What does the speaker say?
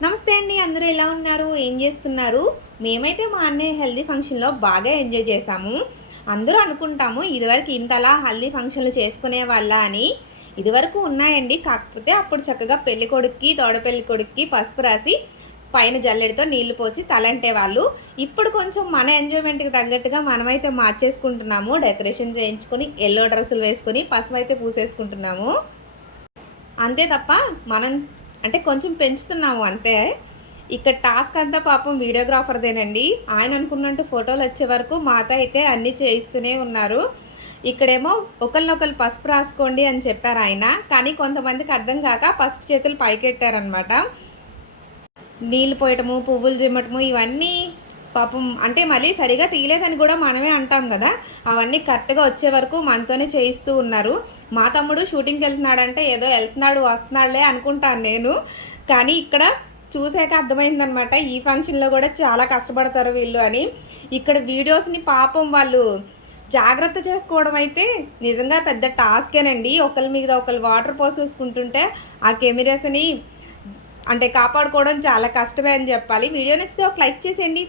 నమస్తే అండి. అందరూ ఎలా ఉన్నారు? ఏం చేస్తున్నారు? మేమైతే మా అన్నయ్య హెల్దీ ఫంక్షన్‌లో బాగా ఎంజాయ్ చేశాము. అందరూ అనుకుంటాము ఇదివరకు ఇంతలా హల్దీ ఫంక్షన్‌లు చేసుకునేవాళ్ళా అని. ఇదివరకు ఉన్నాయండి. కాకపోతే అప్పుడు చక్కగా పెళ్ళికొడుక్కి, తోడపెళ్ళికొడుక్కి పసుపు రాసి పైన జల్లెడతో నీళ్లు పోసి తలంటేవాళ్ళు. ఇప్పుడు కొంచెం మన ఎంజాయ్‌మెంట్‌కి తగ్గట్టుగా మనమైతే మార్చేసుకుంటున్నాము. డెకరేషన్ చేయించుకొని, యెల్లో డ్రెస్సులు వేసుకొని పసుపైతే పూసేసుకుంటున్నాము. అంతే తప్ప మనం అంటే కొంచెం పెంచుతున్నాము అంతే. ఇక్కడ టాస్క్ అంతా పాపం వీడియోగ్రాఫర్‌దేనండి. ఆయన అనుకున్నట్టు ఫోటోలు వచ్చే వరకు మాతో అయితే అన్నీ చేయిస్తూనే ఉన్నారు. ఇక్కడేమో ఒకళ్ళనొకళ్ళు పసుపు రాసుకోండి అని చెప్పారు ఆయన. కానీ కొంతమందికి అర్థం కాక పసుపు చేతులు పైకెట్టారనమాట. నీళ్ళు పోయటము, పువ్వులు చిమ్మటము ఇవన్నీ పాపం అంటే మళ్ళీ సరిగా తీయలేదని కూడా మనమే అంటాం కదా! అవన్నీ కరెక్ట్‌గా వచ్చే వరకు మనతోనే చేయిస్తూ ఉన్నారు. మా తమ్ముడు షూటింగ్‌కి వెళ్తున్నాడంటే ఏదో వెళ్తున్నాడు, వస్తున్నాడులే అనుకుంటాను నేను. కానీ ఇక్కడ చూసాక అర్థమైందనమాట. ఈ ఫంక్షన్‌లో కూడా చాలా కష్టపడతారు వీళ్ళు అని. ఇక్కడ వీడియోస్‌ని పాపం వాళ్ళు జాగ్రత్త చేసుకోవడం అయితే నిజంగా పెద్ద టాస్కేనండి. ఒకళ్ళ మీద ఒకళ్ళు వాటర్ పోసేసుకుంటుంటే ఆ కెమెరాస్‌ని అంటే కాపాడుకోవడం చాలా కష్టమే అని చెప్పాలి. వీడియో నచ్చితే ఒక లైక్ చేసేయండి.